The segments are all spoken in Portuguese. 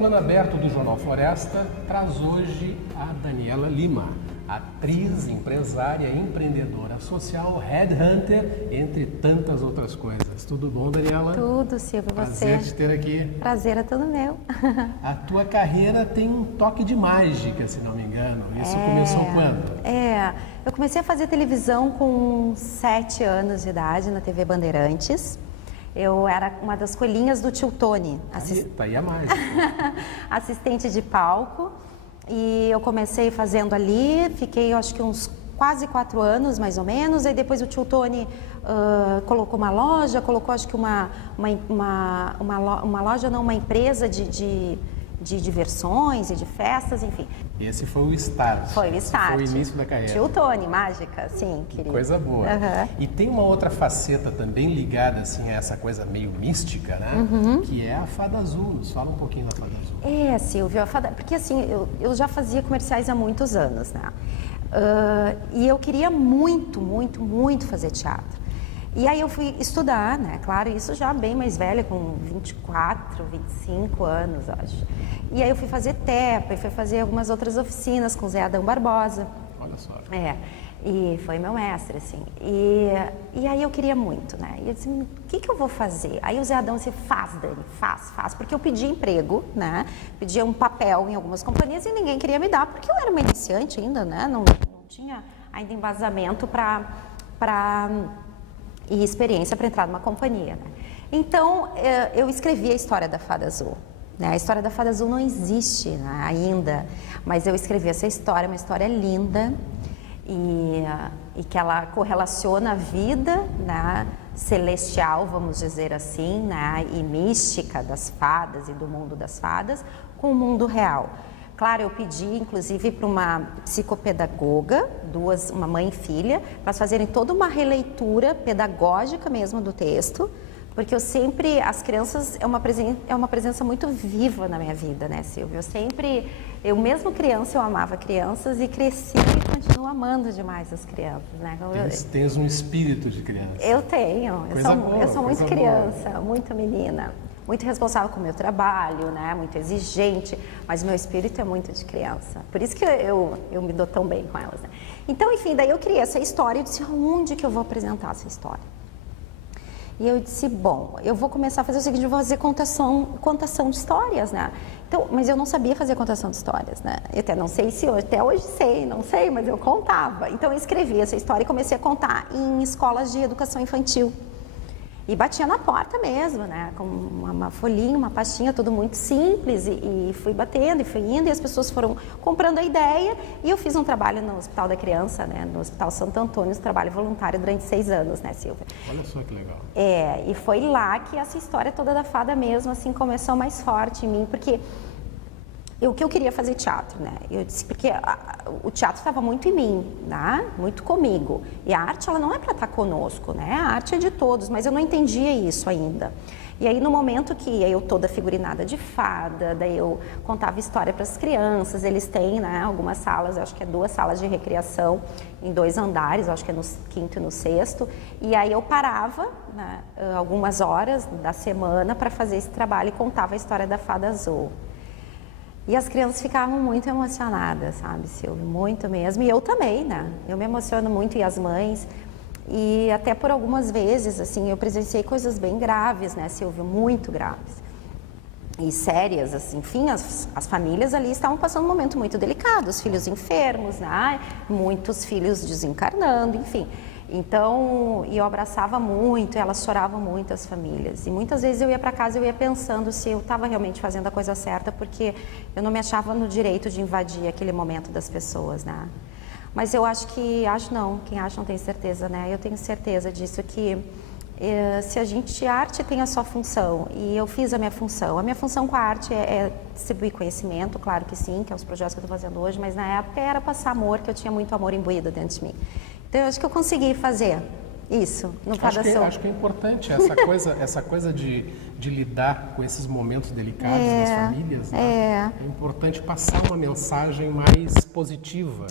Plano Aberto do Jornal Floresta traz hoje a Daniela Lima, atriz, empresária, empreendedora social, headhunter, entre tantas outras coisas. Tudo bom, Daniela? Tudo, Silvio, você? Prazer te ter aqui. Prazer é todo meu. A tua carreira tem um toque de mágica, se não me engano. Isso começou quando? Eu comecei a fazer televisão com 7 anos de idade na TV Bandeirantes. Eu era uma das coelhinhas do tio Tony. Tá aí a mágica. Assistente de palco. E eu comecei fazendo ali, fiquei acho que uns quase 4 anos, mais ou menos. Aí depois o tio Tony colocou uma loja, colocou acho que uma loja, não, uma empresa de diversões e de festas, enfim. Esse foi o start. Foi o start. Foi o início da carreira. Tio Tony, mágica, sim, querido. Coisa boa. Uhum. E tem uma outra faceta também ligada assim, a essa coisa meio mística, né? Que é a Fada Azul. Nos fala um pouquinho da Fada Azul. Silvio, porque assim, eu já fazia comerciais há muitos anos, né? E eu queria muito, muito, muito fazer teatro. E aí eu fui estudar, né? Claro, isso já bem mais velha, com 24, 25 anos, acho. E aí eu fui fazer TEPA, e fui fazer algumas outras oficinas com o Zé Adão Barbosa. Olha só. E foi meu mestre, assim. E aí eu queria muito, né? E eu disse, o que eu vou fazer? Aí o Zé Adão disse, faz, Dani, faz. Porque eu pedi emprego, né? Pedia um papel em algumas companhias e ninguém queria me dar, porque eu era uma iniciante ainda, né? Não tinha ainda embasamento e experiência para entrar numa companhia, né? Então, eu escrevi a história da Fada Azul. Né? A história da Fada Azul não existe, né, ainda, mas eu escrevi essa história, uma história linda e que ela correlaciona a vida, né, celestial, vamos dizer assim, né, e mística das fadas e do mundo das fadas com o mundo real. Claro, eu pedi, inclusive, para uma psicopedagoga, uma mãe e filha, para elas fazerem toda uma releitura pedagógica mesmo do texto, porque as crianças é uma presença muito viva na minha vida, né, Silvia? Eu mesmo criança, eu amava crianças e cresci e continuo amando demais as crianças, né? Tens um espírito de criança. Eu tenho, eu sou muito criança, muito menina. Muito responsável com o meu trabalho, né? Muito exigente, mas meu espírito é muito de criança. Por isso que eu me dou tão bem com elas, né? Então, enfim, daí eu criei essa história e disse, onde que eu vou apresentar essa história? E eu disse, bom, eu vou começar a fazer o seguinte, eu vou fazer contação de histórias, né? Então, mas eu não sabia fazer contação de histórias, né? Eu até não sei se hoje, até hoje sei, não sei, mas eu contava. Então eu escrevi essa história e comecei a contar em escolas de educação infantil. E batia na porta mesmo, né, com uma folhinha, uma pastinha, tudo muito simples, e fui batendo, e fui indo, e as pessoas foram comprando a ideia, e eu fiz um trabalho no Hospital da Criança, né, no Hospital Santo Antônio, um trabalho voluntário durante 6 anos, né, Silvia? Olha só que legal. E foi lá que essa história toda da fada mesmo, assim, começou mais forte em mim, porque o que eu queria fazer teatro, né? Eu disse, porque o teatro estava muito em mim, né? Muito comigo. E a arte, ela não é para estar conosco, né? A arte é de todos, mas eu não entendia isso ainda. E aí, no momento que eu toda figurinada de fada, daí eu contava história para as crianças, eles têm, né, algumas salas, eu acho que é 2 salas de recreação em 2 andares, eu acho que é no 5º e no 6º, e aí eu parava, né, algumas horas da semana para fazer esse trabalho e contava a história da Fada Azul. E as crianças ficavam muito emocionadas, sabe, Silvio? Muito mesmo. E eu também, né? Eu me emociono muito, e as mães. E até por algumas vezes, assim, eu presenciei coisas bem graves, né, Silvio? Muito graves. E sérias, assim, enfim, as famílias ali estavam passando um momento muito delicado. Os filhos enfermos, né? Muitos filhos desencarnando, enfim. Então, eu abraçava muito, elas choravam muito, as famílias. E muitas vezes eu ia para casa, eu ia pensando se eu estava realmente fazendo a coisa certa, porque eu não me achava no direito de invadir aquele momento das pessoas, né? Mas eu acho não, quem acha não tem certeza, né? Eu tenho certeza disso, que se a arte tem a sua função, e eu fiz a minha função com a arte é distribuir conhecimento, claro que sim, que é os projetos que eu estou fazendo hoje, mas na época era passar amor, que eu tinha muito amor imbuído dentro de mim. Então, eu acho que eu consegui fazer isso no Fada Azul. Acho que é importante essa coisa de lidar com esses momentos delicados das famílias, né? É importante passar uma mensagem mais positiva.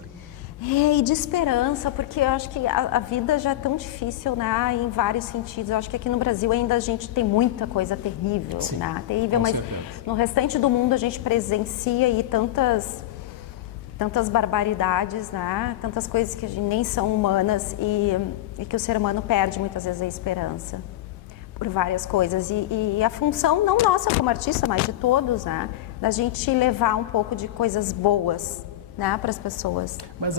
E de esperança, porque eu acho que a vida já é tão difícil, né, em vários sentidos. Eu acho que aqui no Brasil ainda a gente tem muita coisa terrível, Sim, né, terrível, mas certeza. no restante do mundo a gente presencia aí tantas barbaridades, né, tantas coisas que nem são humanas e que o ser humano perde muitas vezes a esperança por várias coisas. E a função, não nossa como artista, mas de todos, né, da gente levar um pouco de coisas boas, né, para as pessoas. Mas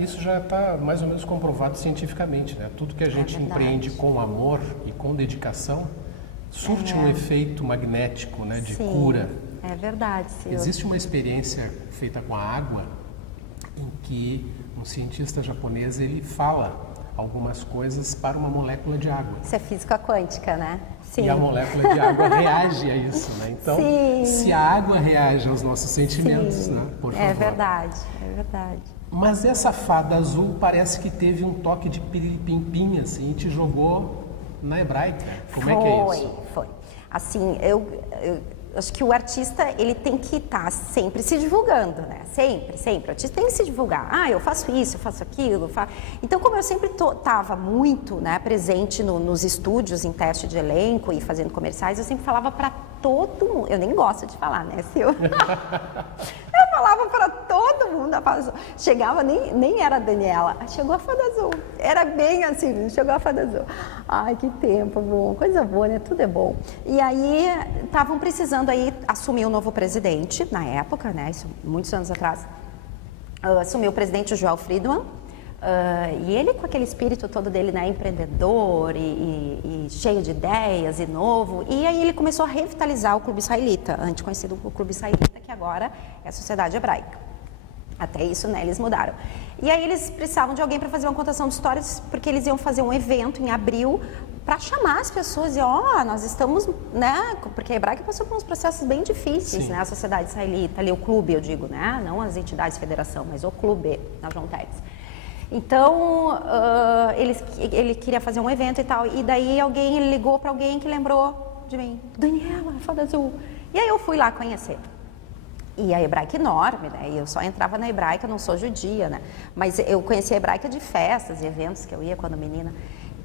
isso já está mais ou menos comprovado cientificamente, né? Tudo que a gente empreende com amor e com dedicação surte um efeito magnético, né, de cura. É verdade, Silvio. Existe uma experiência feita com a água em que um cientista japonês ele fala algumas coisas para uma molécula de água. Isso é física quântica, né? Sim. E a molécula de água reage a isso, né? Então, se a água reage aos nossos sentimentos, né? Por favor. É verdade, é verdade. Mas essa fada azul parece que teve um toque de piriripimpim, assim, e te jogou na hebraica. Como é que é isso? Foi. Assim, eu acho que o artista, ele tem que estar sempre se divulgando, né? Sempre. O artista tem que se divulgar. Ah, eu faço isso, eu faço aquilo. Então, como eu sempre estava muito, né, presente nos estúdios, em teste de elenco e fazendo comerciais, eu sempre falava para todo mundo. Eu nem gosto de falar, né, Sil? Eu falava para todo mundo. Chegava, nem era a Daniela. Chegou a Fada Azul. Era bem assim, chegou a Fada Azul. Ai, que tempo bom. Coisa boa, né? Tudo é bom. E aí, estavam precisando aí assumir um novo presidente, na época, né? Isso muitos anos atrás. Assumiu o presidente Joel Friedman. E ele com aquele espírito todo dele, né, empreendedor e cheio de ideias e novo, e aí ele começou a revitalizar o Clube Israelita, antes conhecido como Clube Israelita, que agora é a Sociedade Hebraica. Até isso, né, eles mudaram. E aí eles precisavam de alguém para fazer uma contação de histórias, porque eles iam fazer um evento em abril para chamar as pessoas e, nós estamos, né, porque a Hebraica passou por uns processos bem difíceis, né, a Sociedade Israelita, ali o clube, eu digo, né, não as entidades de federação, mas o clube, na João Teres. Então, ele queria fazer um evento e tal, e daí ele ligou para alguém que lembrou de mim, Daniela, Fada Azul. E aí eu fui lá conhecer. E a Hebraica enorme, né? E eu só entrava na Hebraica, não sou judia, né? Mas eu conhecia a Hebraica de festas e eventos que eu ia quando menina.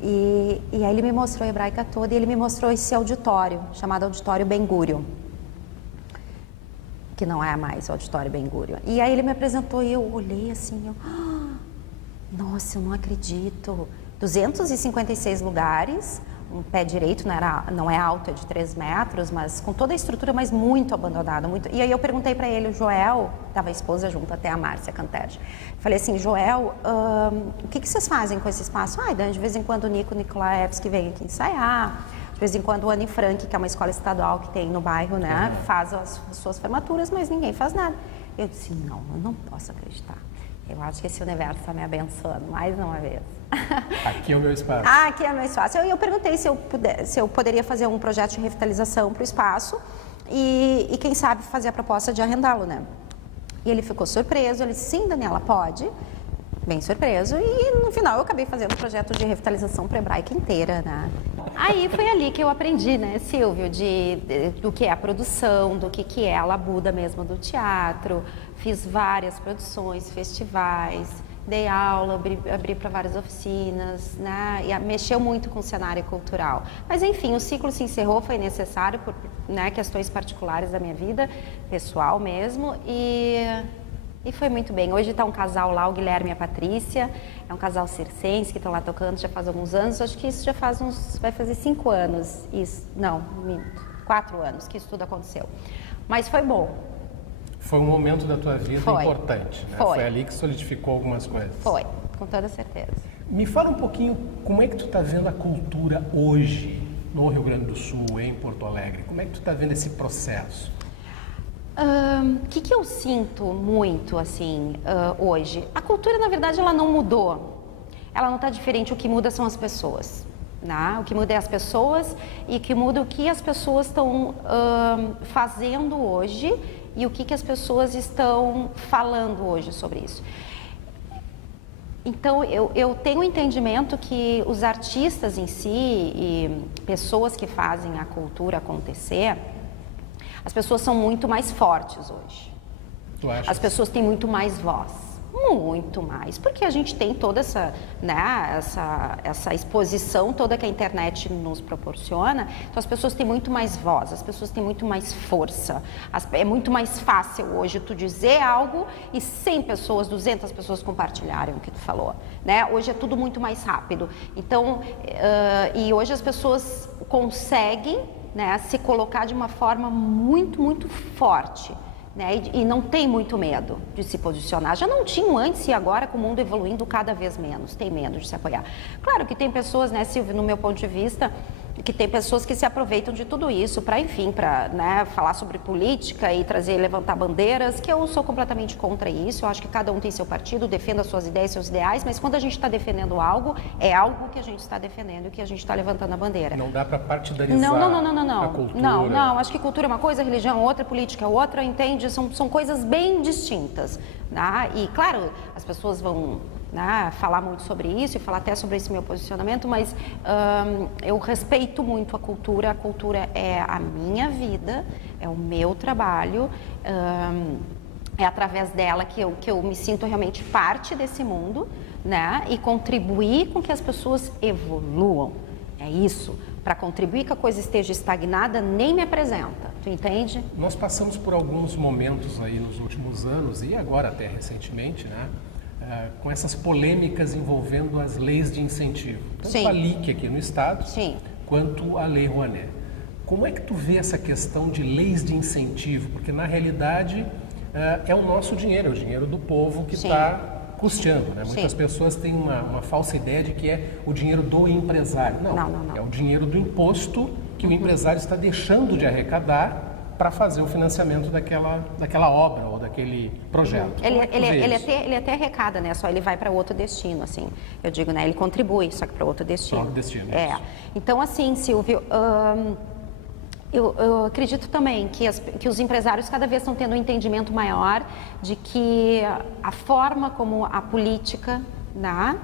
E aí ele me mostrou a Hebraica toda e ele me mostrou esse auditório, chamado Auditório Ben Gurion, que não é mais o Auditório Ben Gurion. E aí ele me apresentou e eu olhei assim, nossa, eu não acredito. 256 lugares, um pé direito, não é alto, é de 3 metros, mas com toda a estrutura, mas muito abandonado. Muito... E aí eu perguntei para ele, o Joel, estava a esposa junto, até a Márcia Canterge. Falei assim, Joel, o que vocês fazem com esse espaço? De vez em quando o Nico Nikolaevski vem aqui ensaiar, de vez em quando o Anne Frank, que é uma escola estadual que tem no bairro, né, faz as suas formaturas, mas ninguém faz nada. Eu disse, não, eu não posso acreditar. Eu acho que esse universo está me abençoando mais uma vez. Aqui é o meu espaço. Aqui é o meu espaço. Eu perguntei se eu poderia fazer um projeto de revitalização para o espaço e quem sabe fazer a proposta de arrendá-lo, né? E ele ficou surpreso. Ele disse, sim, Daniela, pode. Bem surpreso. E no final eu acabei fazendo um projeto de revitalização para a Hebraica inteira, né? Aí foi ali que eu aprendi, né, Silvio, do que é a produção, do que é a labuda mesmo do teatro. Fiz várias produções, festivais, dei aula, abri para várias oficinas, né, e mexeu muito com o cenário cultural. Mas enfim, o ciclo se encerrou, foi necessário por, né, questões particulares da minha vida, pessoal mesmo, e foi muito bem. Hoje está um casal lá, o Guilherme e a Patrícia, é um casal circense que estão lá tocando já faz alguns anos, acho que isso já vai fazer 5 anos, 4 anos que isso tudo aconteceu. Mas foi bom. Foi um momento da tua vida importante, né? Foi ali que solidificou algumas coisas. Foi, com toda certeza. Me fala um pouquinho como é que tu está vendo a cultura hoje no Rio Grande do Sul, em Porto Alegre. Como é que tu está vendo esse processo? O que eu sinto muito, assim, hoje? A cultura, na verdade, ela não mudou. Ela não está diferente, o que muda são as pessoas. Né? O que muda é as pessoas e o que muda o que as pessoas estão fazendo hoje e o que as pessoas estão falando hoje sobre isso. Então, eu tenho o entendimento que os artistas em si e pessoas que fazem a cultura acontecer, as pessoas são muito mais fortes hoje. Tu acha? As pessoas têm muito mais voz. Muito mais, porque a gente tem toda essa, né, essa exposição toda que a internet nos proporciona, então as pessoas têm muito mais voz, as pessoas têm muito mais força, é muito mais fácil hoje tu dizer algo e 100 pessoas, 200 pessoas compartilharem o que tu falou, né? Hoje é tudo muito mais rápido, então, e hoje as pessoas conseguem, né, se colocar de uma forma muito, muito forte. Né? E não tem muito medo de se posicionar. Já não tinham antes e agora, com o mundo evoluindo cada vez menos, tem medo de se apoiar. Claro que tem pessoas, né, Silvia, no meu ponto de vista, que tem pessoas que se aproveitam de tudo isso para, enfim, para, né, falar sobre política e trazer, levantar bandeiras, que eu sou completamente contra isso. Eu acho que cada um tem seu partido, defenda as suas ideias, seus ideais, mas quando a gente está defendendo algo, é algo que a gente está defendendo, que a gente está levantando a bandeira. Não dá para partidarizar a cultura. Não, acho que cultura é uma coisa, religião é outra, política é outra, entende? São coisas bem distintas, né? E, claro, as pessoas vão, né, falar muito sobre isso e falar até sobre esse meu posicionamento, mas eu respeito muito a cultura é a minha vida, é o meu trabalho, é através dela que eu me sinto realmente parte desse mundo, né, e contribuir com que as pessoas evoluam, é isso. Para contribuir que a coisa esteja estagnada, nem me apresenta, tu entende? Nós passamos por alguns momentos aí nos últimos anos e agora até recentemente, né? Com essas polêmicas envolvendo as leis de incentivo. Tanto Sim. a LIC aqui no estado, Sim. quanto a Lei Rouanet. Como é que tu vê essa questão de leis de incentivo? Porque na realidade é o nosso dinheiro, é o dinheiro do povo que está custeando, né? Muitas pessoas têm uma falsa ideia de que é o dinheiro do empresário. Não. É o dinheiro do imposto que o empresário está deixando de arrecadar para fazer o financiamento daquela obra ou daquele projeto. Ele até arrecada, né? Só ele vai para outro destino, assim. Eu digo, né? Ele contribui, só que para outro destino. Para outro destino. É. Então, assim, Silvio, eu acredito também que os empresários cada vez estão tendo um entendimento maior de que a forma como a política, né?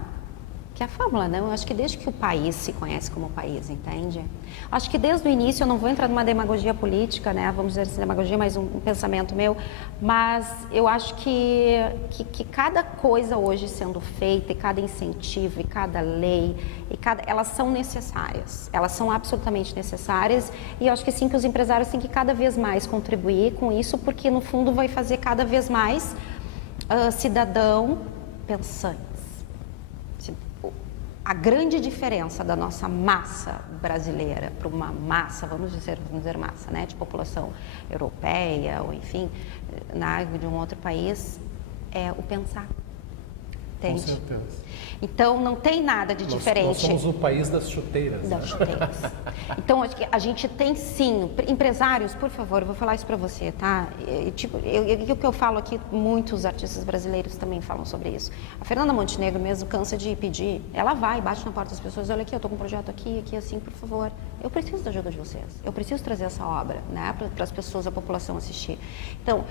Que é a fórmula, né? Eu acho que desde que o país se conhece como país, entende? Acho que desde o início, eu não vou entrar numa demagogia política, né? Vamos dizer assim, demagogia, mas um pensamento meu, mas eu acho que cada coisa hoje sendo feita, e cada incentivo, e cada lei, elas são necessárias, elas são absolutamente necessárias, e eu acho que sim, que os empresários têm que cada vez mais contribuir com isso, porque no fundo vai fazer cada vez mais cidadão pensante. A grande diferença da nossa massa brasileira para uma massa, vamos dizer massa, né, de população europeia ou enfim, de um outro país, é o pensar. Entende? Com certeza. Então, não tem nada de diferente. Nós somos o país das chuteiras. Das chuteiras. Então, acho que a gente tem sim, empresários, por favor, eu vou falar isso para você, tá? O que eu falo aqui, muitos artistas brasileiros também falam sobre isso. A Fernanda Montenegro mesmo cansa de pedir, ela vai, bate na porta das pessoas, olha aqui, eu tô com um projeto aqui, assim, por favor, eu preciso da ajuda de vocês, eu preciso trazer essa obra, né, para as pessoas, a população assistir. Então,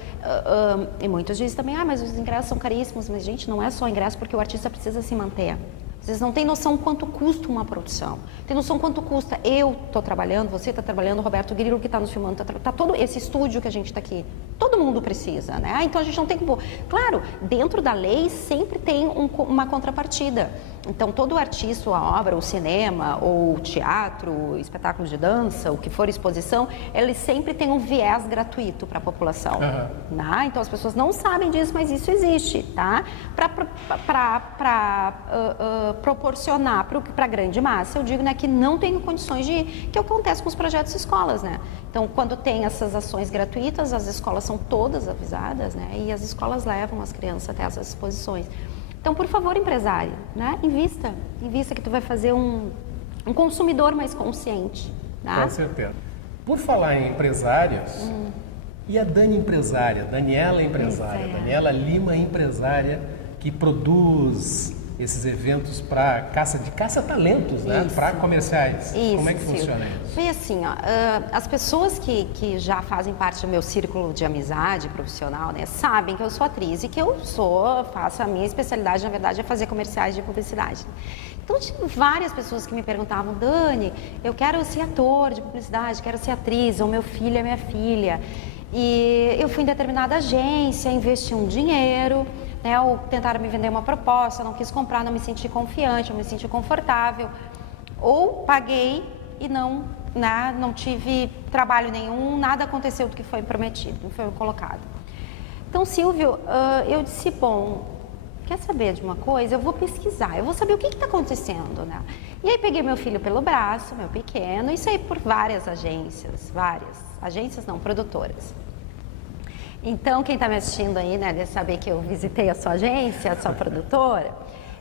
e muitos dizem também, mas os ingressos são caríssimos, mas gente, não é só ingresso, porque o artista precisa se manter. Vocês não têm noção quanto custa uma produção. Tem noção quanto custa. Eu estou trabalhando, você está trabalhando, o Roberto Grillo que está nos filmando, tá todo esse estúdio que a gente está aqui. Todo mundo precisa, né? Então a gente não tem que... Claro, dentro da lei sempre tem uma contrapartida. Então todo artista, ou a obra, ou cinema, ou teatro, espetáculo de dança, o que for exposição, ele sempre tem um viés gratuito para a população. Uhum. Né? Então as pessoas não sabem disso, mas isso existe, tá? Para proporcionar para a grande massa, eu digo, né, que não tem condições de ir, que é o que acontece com os projetos de escolas, né? Então, quando tem essas ações gratuitas, as escolas são todas avisadas, né? E as escolas levam as crianças até essas exposições. Então, por favor, empresário, né? Invista que tu vai fazer um consumidor mais consciente, tá? Com certeza. Por falar em empresários, e a Dani empresária, Daniela empresária, Daniela Lima empresária, que produz esses eventos para caça-talentos, né? Para comerciais. Isso. Como é que funciona isso? Foi assim, ó, as pessoas que já fazem parte do meu círculo de amizade profissional, né, sabem que eu sou atriz e que faço a minha especialidade, na verdade, é fazer comerciais de publicidade. Então, tinha várias pessoas que me perguntavam, Dani, eu quero ser ator de publicidade, quero ser atriz, ou meu filho é minha filha. E eu fui em determinada agência, investi um dinheiro, né, ou tentaram me vender uma proposta, não quis comprar, não me senti confiante, não me senti confortável, ou paguei e não tive trabalho nenhum, nada aconteceu do que foi prometido, do que foi colocado. Então, Silvio, eu disse, bom, quer saber de uma coisa? Eu vou pesquisar, eu vou saber o que está acontecendo, né? E aí peguei meu filho pelo braço, meu pequeno, e saí por várias agências, produtoras. Então, quem está me assistindo aí, né, deve saber que eu visitei a sua agência, a sua produtora.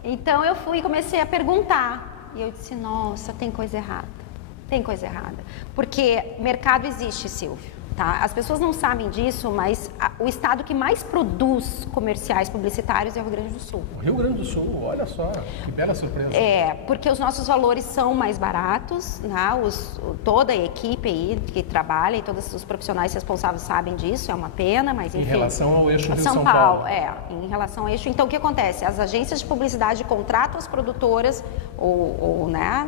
Então, eu fui e comecei a perguntar. E eu disse, nossa, tem coisa errada. Tem coisa errada. Porque mercado existe, Silvio. Tá? As pessoas não sabem disso, mas o estado que mais produz comerciais publicitários é o Rio Grande do Sul. O Rio Grande do Sul, olha só, que bela surpresa. Porque os nossos valores são mais baratos, né? Toda a equipe aí que trabalha e todos os profissionais responsáveis sabem disso, é uma pena, mas enfim. Em relação ao eixo Rio-São Paulo. Em relação ao eixo. Então, o que acontece? As agências de publicidade contratam as produtoras, né?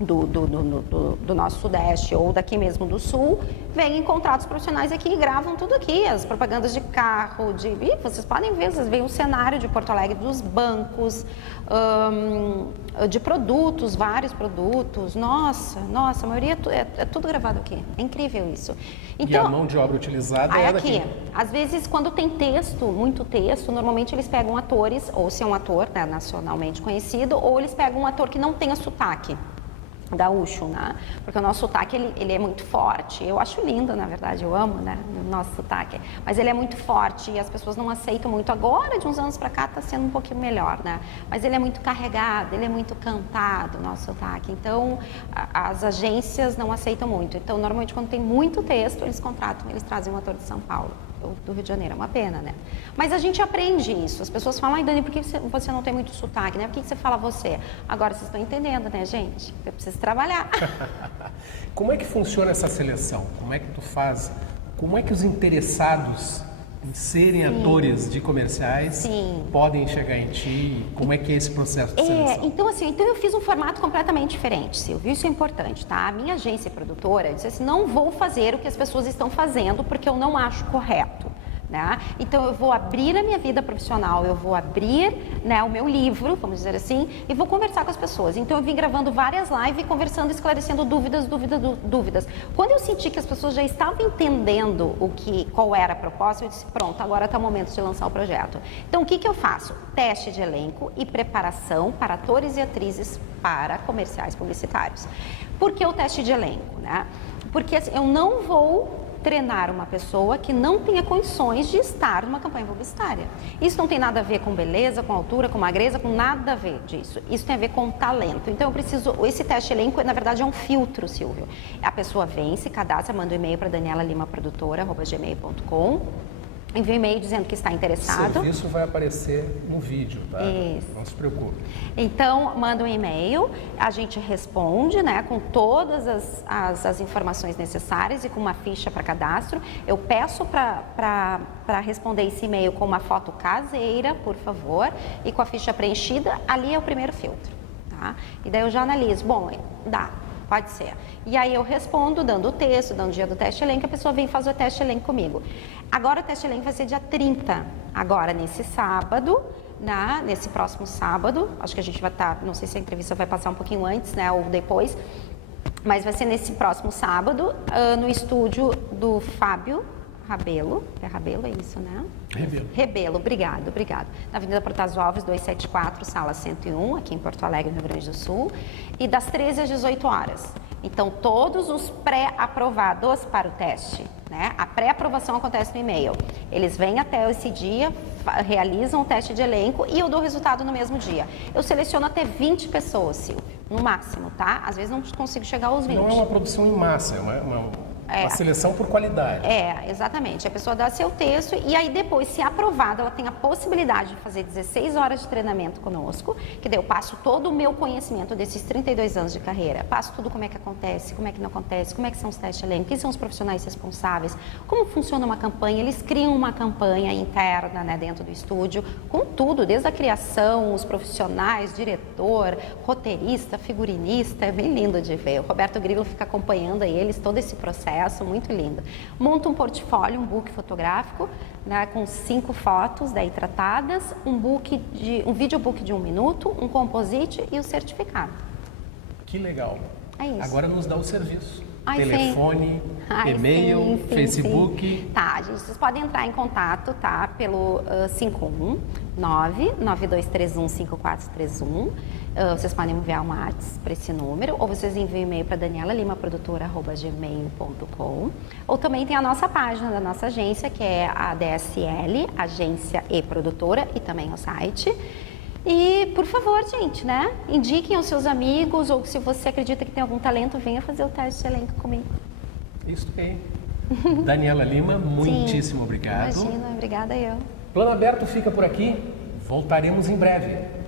Do nosso Sudeste ou daqui mesmo do Sul, vêm em contratos profissionais aqui e gravam tudo aqui, as propagandas de carro, vocês podem ver, vocês veem o cenário de Porto Alegre dos bancos, de produtos, vários produtos, nossa, a maioria é tudo gravado aqui, é incrível isso. Então, e a mão de obra utilizada é daqui. Às vezes, quando tem texto, muito texto, normalmente eles pegam atores, ou se é um ator, né, nacionalmente conhecido, ou eles pegam um ator que não tenha sotaque gaúcho, né? Porque o nosso sotaque, ele é muito forte. Eu acho lindo, na verdade, eu amo, né, o nosso sotaque. Mas ele é muito forte e as pessoas não aceitam muito. Agora, de uns anos para cá, está sendo um pouquinho melhor, né? Mas ele é muito carregado, ele é muito cantado, o nosso sotaque. Então, as agências não aceitam muito. Então, normalmente, quando tem muito texto, eles trazem um ator de São Paulo. Do Rio de Janeiro, é uma pena, né? Mas a gente aprende isso. As pessoas falam, ai, Dani, por que você não tem muito sotaque, né? Por que você fala você? Agora vocês estão entendendo, né, gente? Eu preciso trabalhar. Como é que funciona essa seleção? Como é que tu faz? Como é que os interessados em serem atores de comerciais podem chegar em ti? Como é que é esse processo de seleção? Então eu fiz um formato completamente diferente, Silvio, isso é importante, tá? A minha agência produtora disse assim, não vou fazer o que as pessoas estão fazendo porque eu não acho correto. Né? Então eu vou abrir a minha vida profissional, eu vou abrir, né, o meu livro, vamos dizer assim, e vou conversar com as pessoas. Então eu vim gravando várias lives, conversando, esclarecendo dúvidas. Quando eu senti que as pessoas já estavam entendendo qual era a proposta, eu disse, pronto, agora está o momento de lançar o projeto. Então o que eu faço? Teste de elenco e preparação para atores e atrizes para comerciais publicitários. Por que o teste de elenco? Né? Porque assim, eu não vou treinar uma pessoa que não tenha condições de estar numa campanha publicitária. Isso não tem nada a ver com beleza, com altura, com magreza, com nada a ver disso. Isso tem a ver com talento. Então, esse teste elenco, na verdade, é um filtro, Silvio. A pessoa vem, se cadastra, manda um e-mail para danielalimaprodutora@gmail.com. Envia um e-mail dizendo que está interessado. O serviço vai aparecer no vídeo, tá? Isso. Não se preocupe. Então, manda um e-mail, a gente responde, né, com todas as informações necessárias e com uma ficha para cadastro. Eu peço para responder esse e-mail com uma foto caseira, por favor, e com a ficha preenchida, ali é o primeiro filtro, tá? E daí eu já analiso, bom, dá. Pode ser. E aí eu respondo, dando o texto, dando o dia do teste elenco, a pessoa vem fazer o teste elenco comigo. Agora o teste elenco vai ser dia 30, agora nesse sábado, nesse próximo sábado, acho que a gente vai estar, não sei se a entrevista vai passar um pouquinho antes, né, ou depois, mas vai ser nesse próximo sábado, no estúdio do Fábio Rabelo, é Rabelo, é isso, né? Rebelo, obrigado. Na Avenida Protásio Alves, 274, sala 101, aqui em Porto Alegre, no Rio Grande do Sul, e das 13 às 18 horas. Então, todos os pré-aprovados para o teste, né? A pré-aprovação acontece no e-mail. Eles vêm até esse dia, realizam o teste de elenco e eu dou o resultado no mesmo dia. Eu seleciono até 20 pessoas, Silvio, no máximo, tá? Às vezes não consigo chegar aos 20. Não é uma produção em massa, é uma seleção por qualidade. Exatamente. A pessoa dá seu texto e aí depois, se aprovada, ela tem a possibilidade de fazer 16 horas de treinamento conosco, que daí eu passo todo o meu conhecimento desses 32 anos de carreira, passo tudo como é que acontece, como é que não acontece, como é que são os testes de elenco, quem são os profissionais responsáveis, como funciona uma campanha, eles criam uma campanha interna, né, dentro do estúdio, com tudo, desde a criação, os profissionais, diretor, roteirista, figurinista, é bem lindo de ver. O Roberto Grilo fica acompanhando aí eles todo esse processo. sucesso, muito lindo. Monta um portfólio, um book fotográfico, né, com 5 fotos daí tratadas, um videobook de 1 minuto, um composite e o certificado. Que legal. É isso. Agora nos dá o serviço. Ai, Telefone, sim. e-mail, Sim, sim, Facebook. sim. Tá, gente, vocês podem entrar em contato, tá? Pelo 519-9231-5431. Vocês podem enviar um WhatsApp para esse número, ou vocês enviam e-mail para danielalimaprodutora@gmail.com. Ou também tem a nossa página da nossa agência, que é a DSL, Agência e Produtora, e também o site. E, por favor, gente, né? Indiquem aos seus amigos, ou se você acredita que tem algum talento, venha fazer o teste de elenco comigo. Isso aí. Daniela Lima, muitíssimo obrigado. Imagina, obrigada eu. Plano Aberto fica por aqui. Voltaremos em breve.